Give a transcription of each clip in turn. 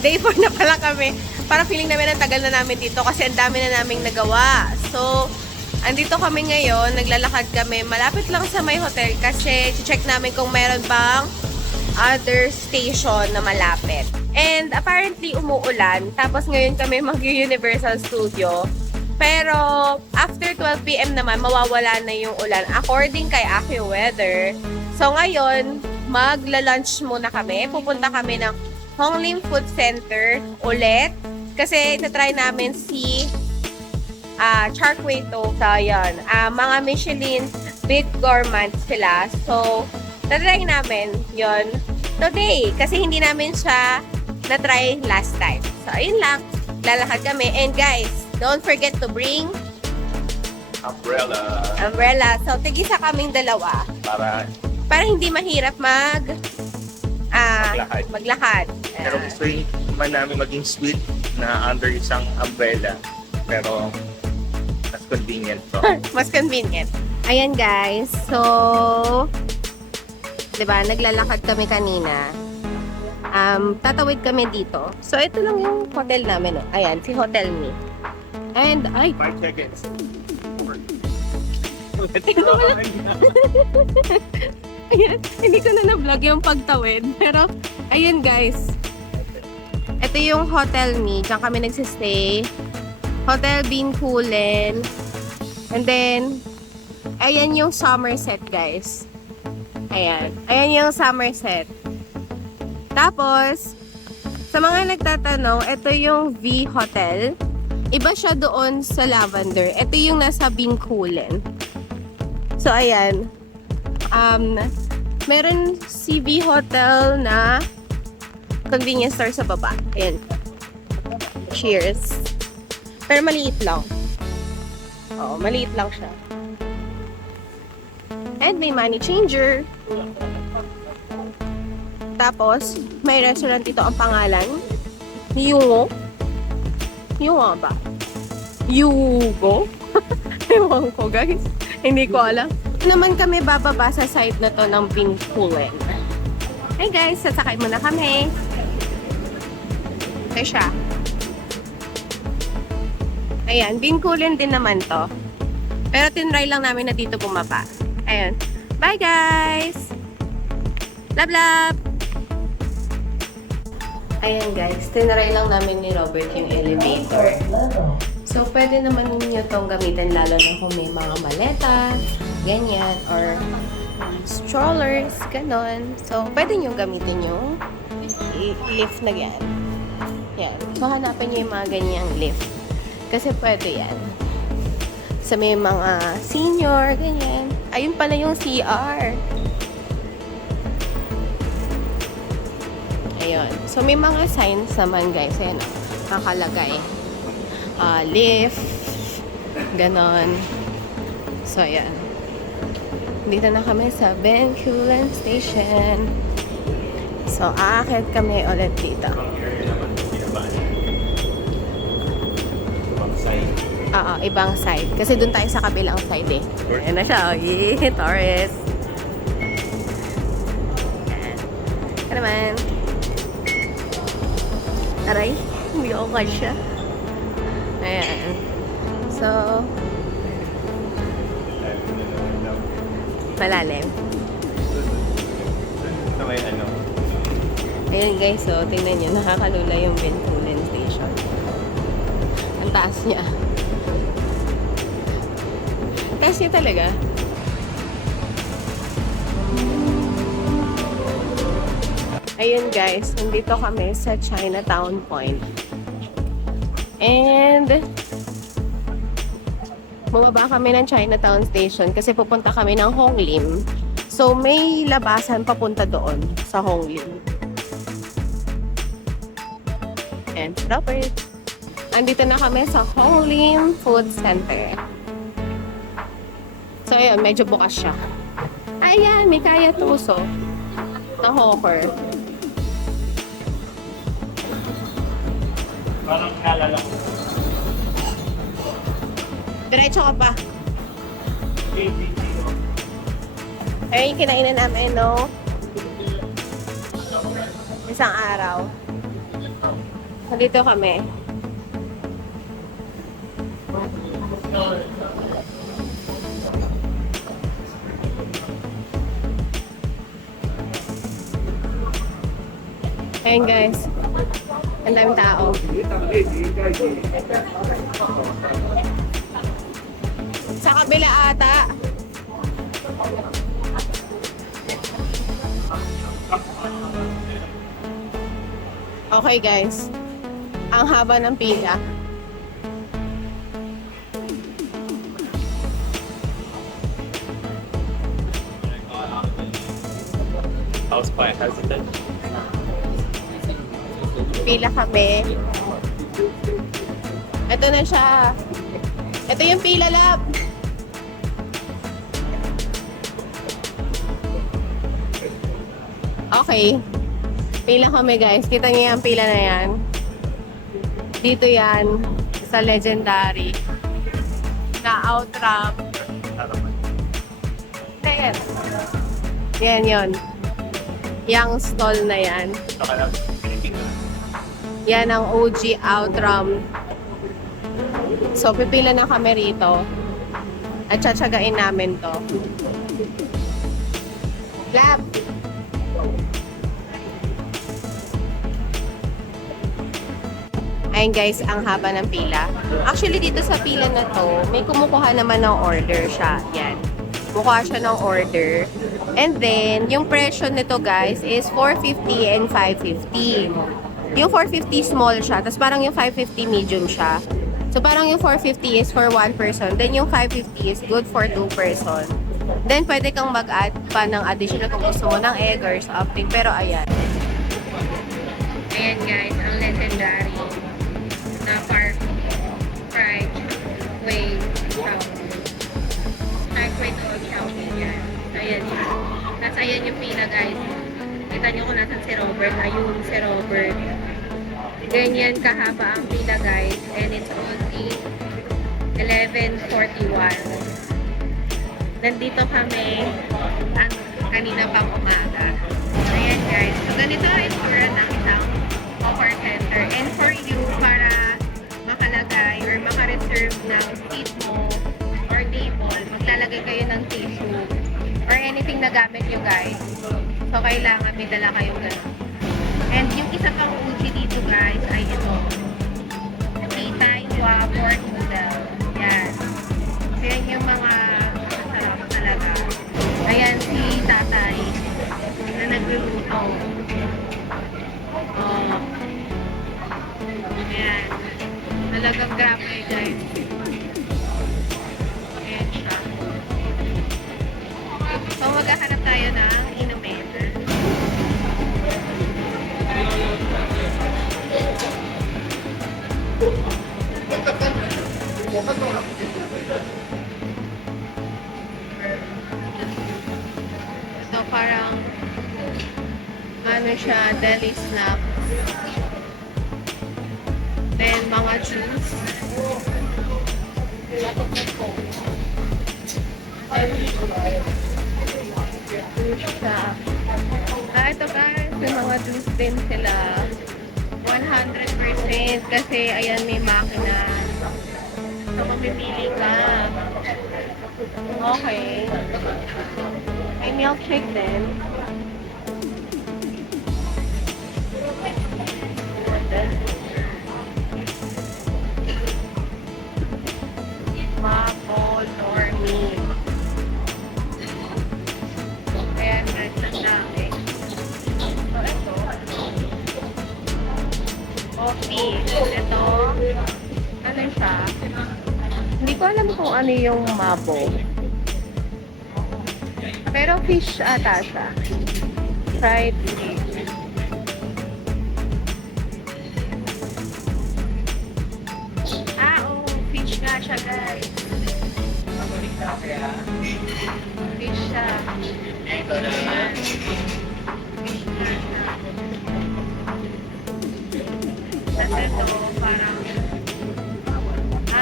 day 4 na pala kami. Para feeling namin ang tagal na namin dito kasi ang dami na naming nagawa. So, andito kami ngayon, naglalakad kami. Malapit lang sa may hotel kasi check namin kung meron bang other station na malapit. And apparently umuulan. Tapos ngayon kami mag-Universal Studio. Pero after 12 PM naman, mawawala na yung ulan according kay AccuWeather. So ngayon, magla-lunch muna kami. Pupunta kami ng Honglim Food Center ulit. Kasi itatry namin si Char Kway Teow. So, yun. Mga Michelin Big Gourmand sila. So, tatry namin yon today. Kasi hindi namin siya na-try last time. So, ayun lang. Lalakad kami. And guys, don't forget to bring umbrella. So, tigisa kaming dalawa. Para hindi mahirap maglakad. Pero gusto man namin maging sweet na under isang umbrella. Pero mas convenient to. Mas convenient. Ayan guys. So, 'di ba, naglalakad kami kanina. Tatawid kami dito. So, ito lang yung hotel namin. Oh. Ayan, si Hotel Me. And, 5 seconds. Ayan, hindi ko na na-vlog yung pagtawid. Pero, ayun guys. Ito yung Hotel Me. Diyan kami nagsistay. Hotel Bencoolen. And then, ayan yung Somerset guys. Ayan. Ayan yung Somerset. Tapos, sa mga nagtatanong, ito yung V Hotel. Iba siya doon sa Lavender. Ito yung nasa Bencoolen. So, ayan. Meron si V Hotel na convenience store sa baba. Ayan. Cheers. Pero maliit lang. Oo, maliit lang siya. And may money changer. Tapos, may restaurant dito ang pangalan. Yungo. Yungo ba? Yugo? Ewan ko guys. Hindi ko alam. Naman kami bababa sa side na to ng Bencoolen. Hey guys, sasakay muna kami. Ito siya. Ayan, Bencoolen din naman to. Pero tinry lang namin na dito bumaba. Ayan. Bye guys! Love, love! Ayan guys, tinry lang namin ni Robert yung elevator. So, pwede naman nyo itong gamitin lalo na kung may mga maleta, ganyan, or strollers, ganon. So, pwede nyo gamitin yung lift na yan. Yan. So, hanapin nyo yung mga ganyang lift. Kasi pwede yan. Sa may mga senior, ganyan. Ayun pala yung CR. Ayun. So, may mga signs naman, guys. Ayan, nakalagay. Lift. Ganon. So, ayan. Dito na kami sa Bencoolen Station. So, aakit kami ulit dito. Ibang side. Kasi dun tayo sa kabilang side eh. Ayan na siya. Okay, Taurus. Ayan. Ito naman. Aray, hindi ako kasya. Ayan. So, malalim. Ayan guys, so tingnan nyo, nakakalula yung Bencoolen Station. Ang taas niya. Taas niya talaga. Ayun guys, nandito kami sa Chinatown Point. And bumaba kami ng Chinatown Station kasi pupunta kami ng Honglim. So may labasan papunta doon sa Honglim. And Robert. Andito na kami sa Honglim Food Center. So ayun, medyo bukas siya. Ayan, may kaya tuso na hawker. Parang kalala ko. Diretso ka pa. Ayun yung kinainan namin, no? Isang araw. Dito kami. Ayan guys. Ang daming tao. Sa kabila ata. Okay guys. Ang haba ng pila. I was quite hesitant. Pila kami. Ito na siya. Ito yung pila, lab. Okay. Pila kami, guys. Kita niyo yung pila na yan. Dito yan. Sa legendary. Na outram. Ayan. Yan yun. Yang stall na yan. Saka lang, pinipigil. Yan ang OG outram. So, pipila na kami rito. At tsatsagain namin to. Lab! Ayun guys, ang haba ng pila. Actually, dito sa pila na to, may kumukuha naman ng order siya. Yan. Kumukuha siya ng order. And then, yung presyo nito guys is 450 and 550. Yung 450 small siya, tapos parang yung 550 medium siya. So parang yung 450 is for one person, then yung 550 is good for two person. Then pwede kang mag-add pa ng additional kung gusto mo ng egg or something. Pero ayan. Ayan guys, ang legendary na fried wave chowmein. Fried o chowmein yan. Ayan siya. Tapos ayan yung pila guys. Kita nyo kung nasan si Robert. Ayun si Robert. Ganyan kahaba ang pila guys. And it's only 11:41. Nandito kami ang kanina pang umaga. Ayan guys. So ganito ang itsura ng isang offer center. And for you, para makalagay or makareserve ng seat mo or table, maglalagay kayo ng tissue or anything na gamit nyo guys. So kailangan may dala kayong gano'n. And yung isa pang uji dito guys ay ito. Titay pork noodle. Yan. So yan yung mga masarap talaga. Ayan si tatay na nagluluto. Oh. Ayan. Talagang grabe guys. Ayan siya. So maghahanap tayo ng inumin. So parang ano siya, deli snack. Then mga juice. Juice siya. Ito guys, may mga juice din sila. 100% kasi ayan may makina. So mamimili ka. Okay. May milkshake din. Maple or meat. Ayan, bread na dami. So ito. Coffee. Ito. Ano siya? Hindi ko alam kung ano yung mabo. Pero fish ata siya. Fried fish. Oo. Fish nga siya, guys. Fish siya. Ayan. Fish nga siya. Tapos ito, parang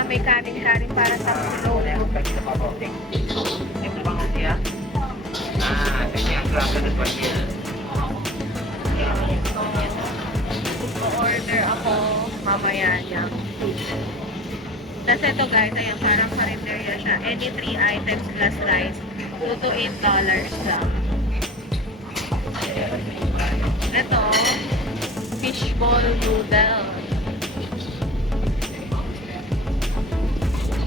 may kanin-kanin para sa pulo. Order ako mamaya niya. Tapos ito guys, ayan, parang karinderya siya. Any 3 items plus rice, $2 to $8 lang. Ito, fishball noodle.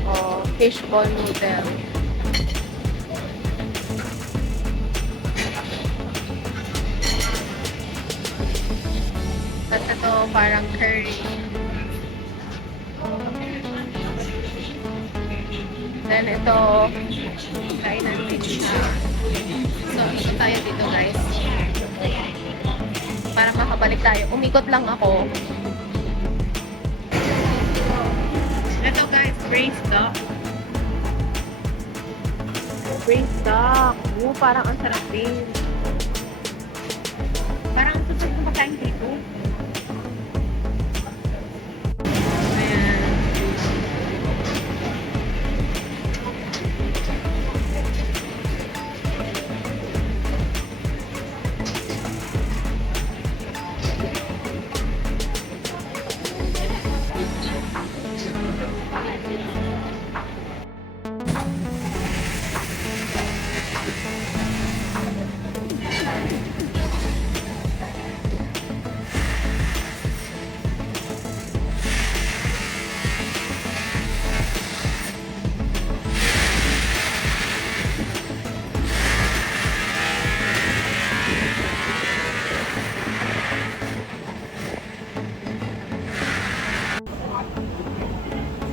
Oh, fishball noodle. At ito, parang curry. Then ito, kain ng pizza. So, ikot tayo dito guys. Para makabalik tayo. Umikot lang ako. Ito guys, braised duck. Braised duck. Parang ang sarap din. Parang ang susok na makain dito. Ayan.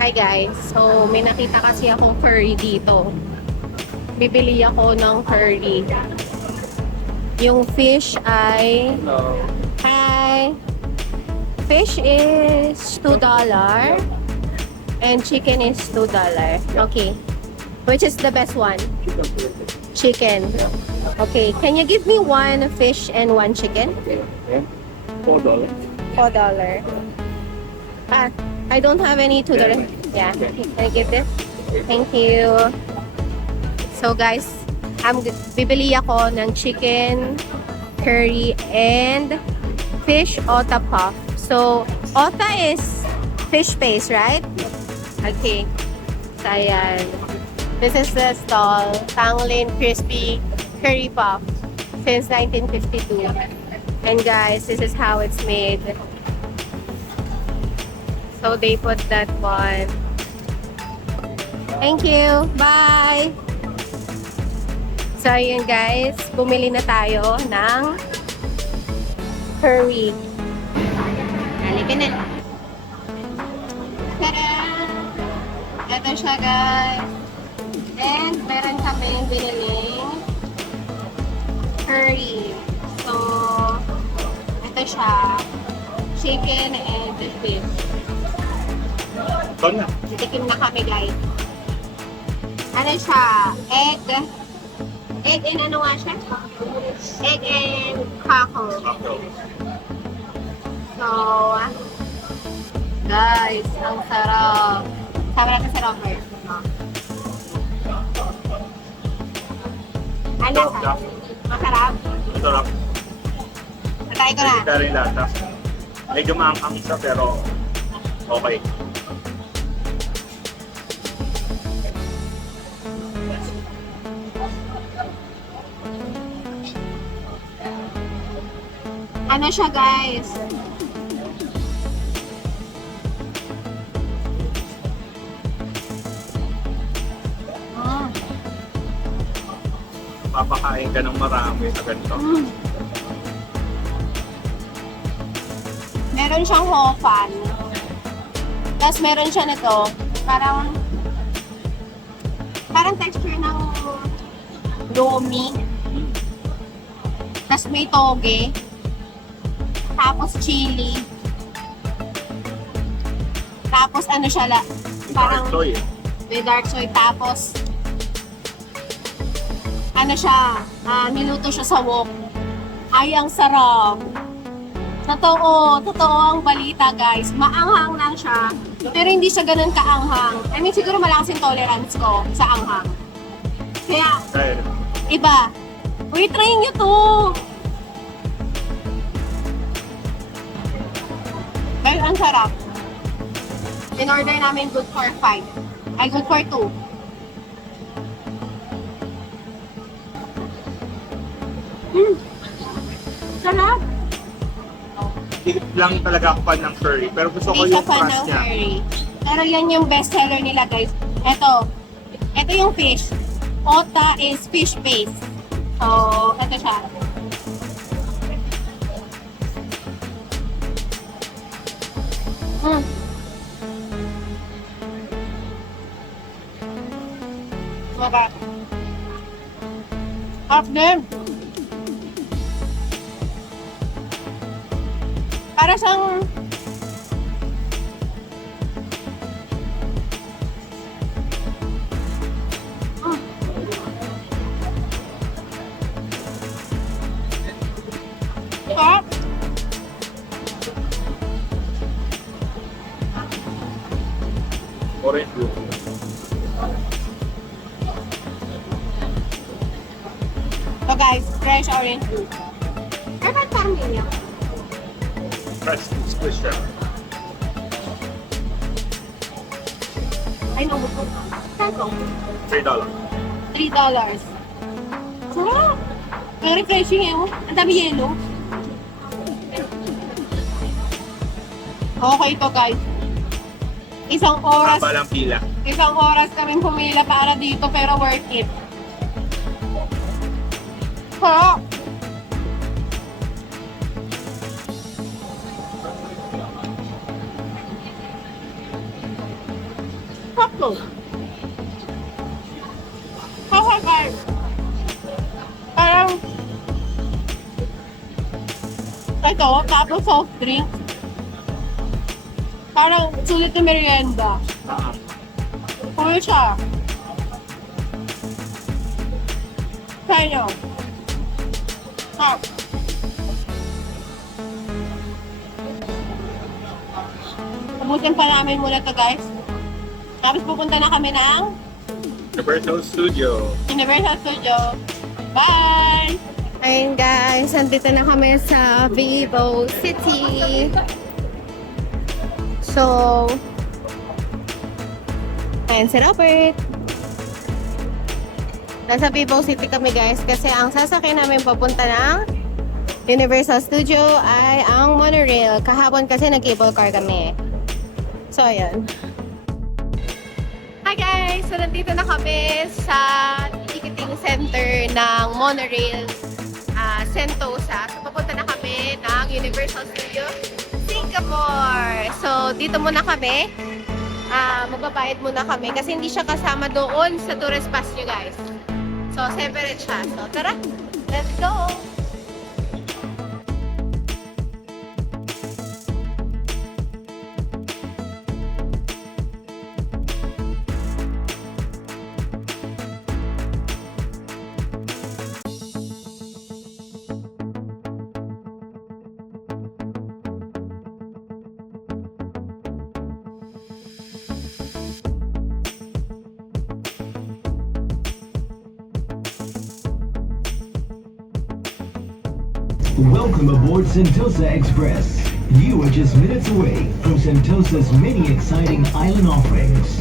Hi guys, so may nakita kasi akong curry dito. Bibili ako ng curry. Yung fish ay... Hello. Hi! Fish is $2 and chicken is $2. Okay. Which is the best one? Chicken. Okay. Can you give me one fish and one chicken? $4. $4. Ah, I don't have any $2. Yeah. Can I get this? Thank you. So guys, bibili ako ng chicken, curry, and fish ota puff. So, ota is fish paste, right? Okay. So, ayan. This is the stall, Tanglin Crispy Curry Puff since 1952. And guys, this is how it's made. So, they put that one. Thank you. Bye! So, yun guys. Bumili na tayo ng curry. Halika na. Tada! Ito siya guys. And meron kaming biniling curry. So, ito siya. Chicken and fish. Ito na. Titikim na kami guys. Ano siya? Egg and ano nga siya? Egg and cockle. So, guys, ang sarap. Sabi natin sa Robert. Ano siya? Masarap? Masarap. Patay ko na. Hindi rin lata. Medyo maangkang isa pero okay. Ano siya guys? Papakain ka ng marami sa ganito. Meron siyang hofan. Tapos meron siya nito. Parang texture ng lomi. Tapos may toge. Tapos chili. Tapos ano siya parang Dark soy. may dark soy. Tapos ano siya, niluto siya sa wok. Ay, ang sarap. Totoo ang balita guys. Maanghang lang siya, pero hindi siya ganun kaanghang. I mean, siguro malakas yung tolerance ko sa anghang. Kaya, Dahil iba. Uy, try nyo to! Dahil ang sarap. In-order namin good for 5. Ay, good for 2. Sarap! Hindi lang talaga ako fan ng curry, pero gusto ko Hindi siya yung fan crust ng niya. curry. Pero yan yung best seller nila, guys. Ito yung fish. Ota is fish paste. So, ito siya. Mm. Maba. Half din. Para siyang sarap. Orange blue. So guys, fresh orange juice. Ay, ba't parang ganyan? Fresh squish siya. Ay, naubos ko. Saan ko? $3. $3. Sarap! Ang refreshing eh, oh. Ang dami yellow. Okay to guys. Isang oras Haba lang pila. kaming pumila para dito pero worth it. Sarap! Sakto. Sarap guys. Parang ito, tapos soft drink. Parang sulit na merienda. Ano siya? Try nyo. Sarap. Ubusin pa namin muna to guys. Tapos pupunta na kami ng Universal Studio. Universal Studio. Bye! Ayun guys, nandito na kami sa Vivo City. So, ayun si Robert. Nasa Vivo City kami guys kasi ang sasakyan namin papunta ng Universal Studio ay ang monorail. Kahapon kasi nag-cable car kami. So, ayun. Hi guys! So, nandito na kami sa ticketing center ng monorail Sentosa. So, papunta na kami ng Universal Studio Singapore. So, dito muna kami. Magbabayad muna kami kasi hindi siya kasama doon sa tourist pass nyo guys. So, separate siya. So, tara! Let's go! Welcome aboard Sentosa Express. You are just minutes away from Sentosa's many exciting island offerings.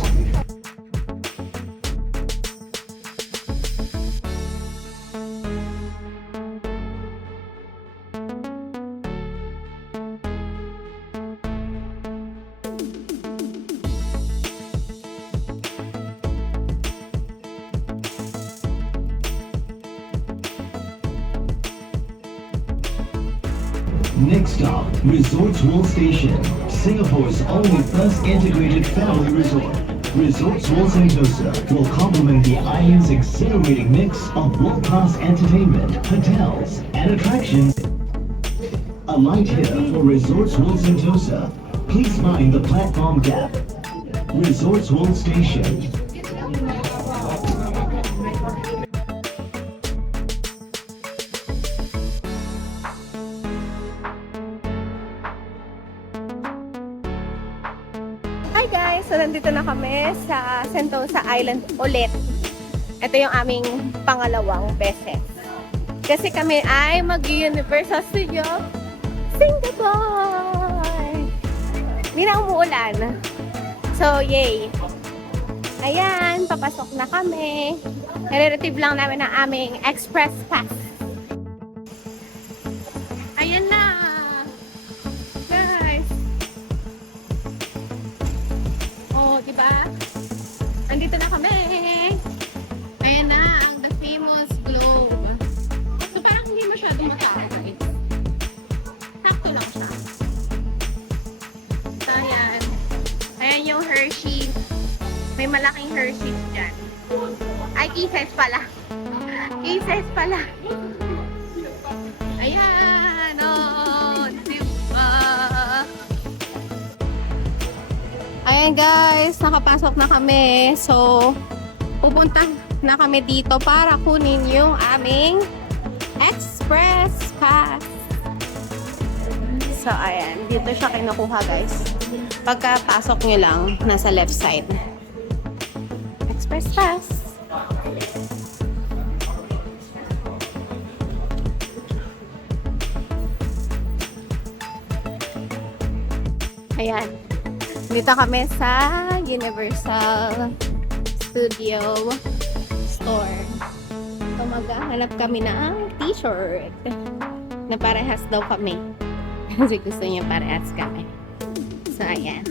Next stop, Resorts World Station, Singapore's only first integrated family resort. Resorts World Sentosa will complement the island's exhilarating mix of world-class entertainment, hotels, and attractions. Alight here for Resorts World Sentosa. Please mind the platform gap. Resorts World Station. Hi guys! So, nandito na kami sa Sentosa Island ulit. Ito yung aming pangalawang beses. Kasi kami ay mag-Universal Studio Singapore! Hindi na umuulan. So, yay! Ayan, papasok na kami. Nare-retrieve lang namin ang aming express pass. Ayan na! Guys! Oh, diba? Andito na kami! Ayan na, ang the famous globe. So, parang hindi masyadong matao, guys. Sakto lang siya. So, ayan. Ayan yung Hershey. May malaking Hershey dyan. Ay, Kisses pala. Kisses pala. Ayan, oh, diba? Ayan guys, nakapasok na kami. So, pupunta na kami dito para kunin yung aming express pass. So, ayan, dito siya kinukuha guys. Pagkapasok nyo lang, nasa left side. Express pass. Ayan. Dito kami sa Universal Studio Store. So, maghahanap kami ng t-shirt na parehas daw kami. Kasi gusto niya parehas kami. So, ayan.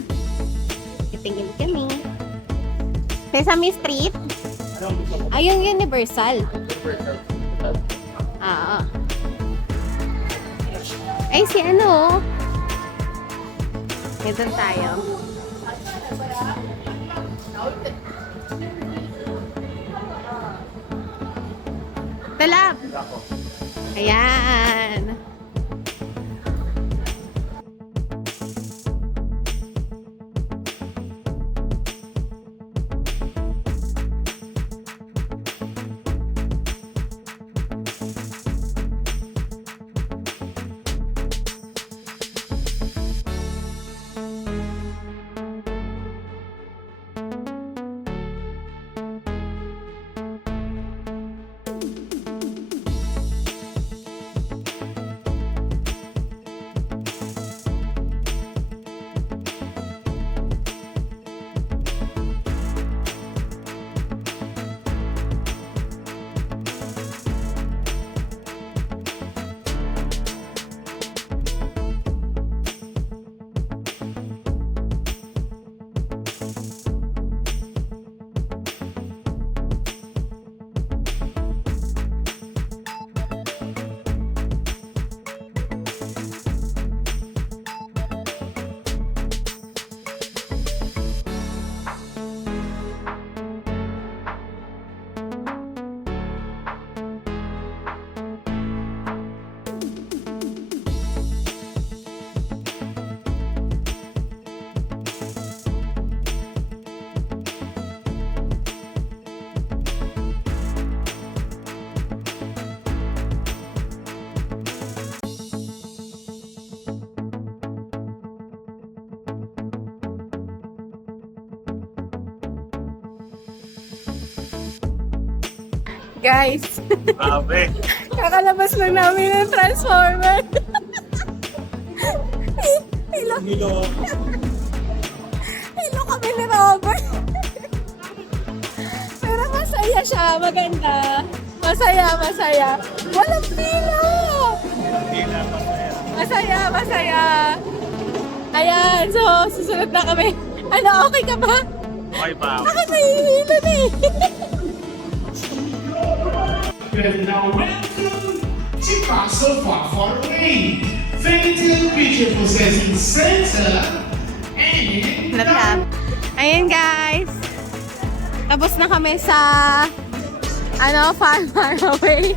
Titingin kami. Sesame Street? Ay, yung Universal. Oo. Ay, si ano? Ito tayo. Talab! Ayan. Guys, Grabe. kakalabas lang namin ng Transformer. Hello. Hello kami ni Robert. Pero masaya siya, maganda. Masaya. Walang pila. Masaya. Ayan, so susunod na kami. Ano, okay ka ba? Okay pa. Bakit nahihilo na eh? And now welcome to Not So Far Far Away, fairy tale creature possessing Santa and Love. Ayan guys. Tapos na kami sa Far Far Away.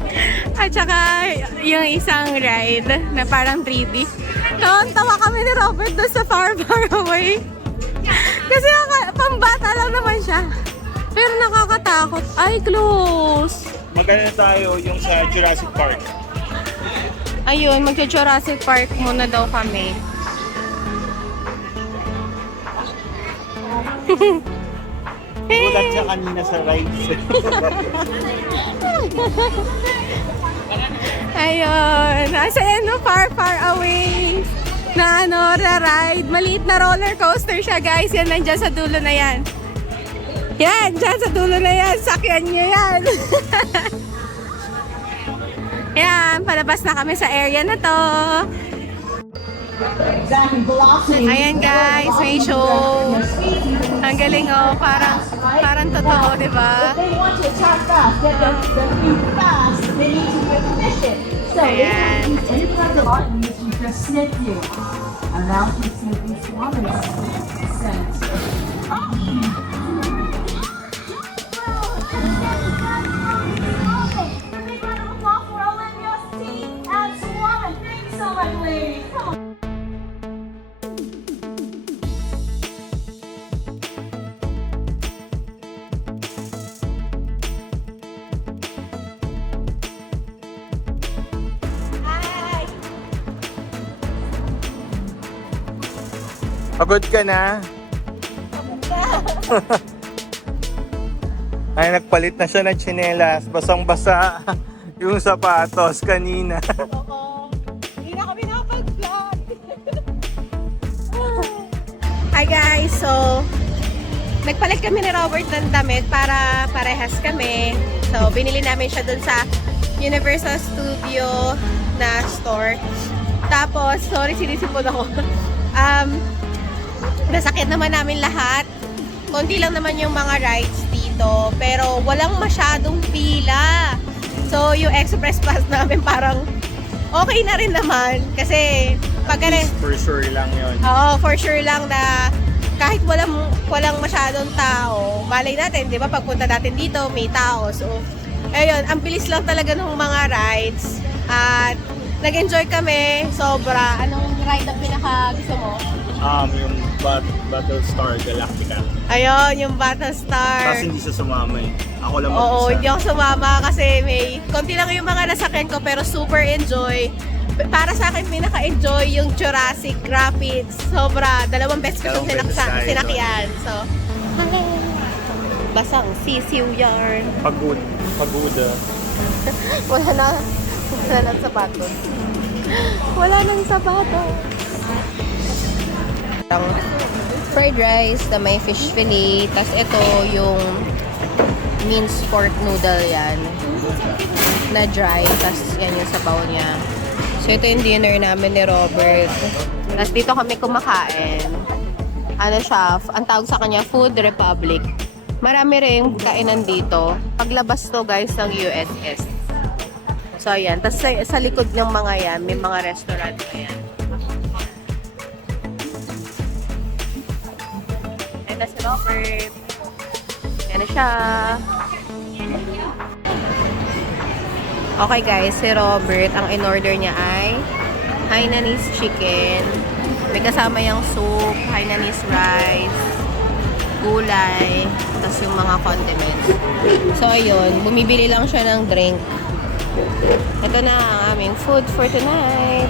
At saka yung isang ride na parang 3D. Tawa kami ni Robert doon sa Far Far Away. Kasi pambata lang naman siya. Pero nakakatakot. Ay, close. Maganda tayo yung sa Jurassic Park. Ayun, magja-Jurassic Park muna daw kami. Gulat siya kanina sa rides. Ayun. Nasa far, far away. na ride. Maliit na roller coaster siya, guys. Yan, nandyan sa dulo na yan. Yan, dyan sa dulo na yan. Sakyan niya yan. Yan, palabas na kami sa area na to. Ayan guys, may show. Ang galing oh, parang totoo, di ba? Ayan. Pagod ka na? Ay, nagpalit na siya ng tsinelas. Basang-basa yung sapatos kanina. Oo. Hindi na kami nakapag-vlog. Hi guys, so nagpalit kami ni Robert ng damit para parehas kami. So binili namin siya dun sa Universal Studio na store. Tapos, sorry sinisipon ako. Nasakit naman namin lahat. Konti lang naman yung mga rides dito. Pero walang masyadong pila. So, yung express pass namin parang okay na rin naman. Kasi, For sure lang yun. oo, for sure lang na kahit walang masyadong tao, malay natin, di ba, pagpunta natin dito, may tao. So, ayun, ang bilis lang talaga ng mga rides. At, nag-enjoy kami. Sobra. Anong ride ang pinaka gusto mo? Yung Battlestar Galactica. Ayun, yung Battlestar. Kasi hindi siya sumama eh. Ako lang Oo, mag-isa. hindi ako sumama kasi may konti lang yung mga nasakyan ko pero super enjoy. Para sa akin, pinaka-enjoy yung Jurassic Rapids. Sobra. 2 beses ko itong Dalawang beses tayo sinakyan. So, basang sisiw yarn. Pagoda. Wala nang sapatos. Wala nang sapatos. Ang fried rice na may fish fillet. Tapos ito yung minced pork noodle yan. Na dry. Tapos yan yung sabaw niya. So ito yung dinner namin ni Robert. Tapos dito kami kumakain. Ano siya? Ang tawag sa kanya, Food Republic. Marami rin kainan dito. Paglabas to guys ng USS. So ayan. Tapos sa likod ng mga yan, may mga restaurant na yan. Ito si Robert. Yan na siya. Okay guys, si Robert, ang in-order niya ay Hainanese chicken. May kasama yung soup, Hainanese rice, gulay, tapos yung mga condiments. So ayun, bumibili lang siya ng drink. Ito na ang aming food for tonight.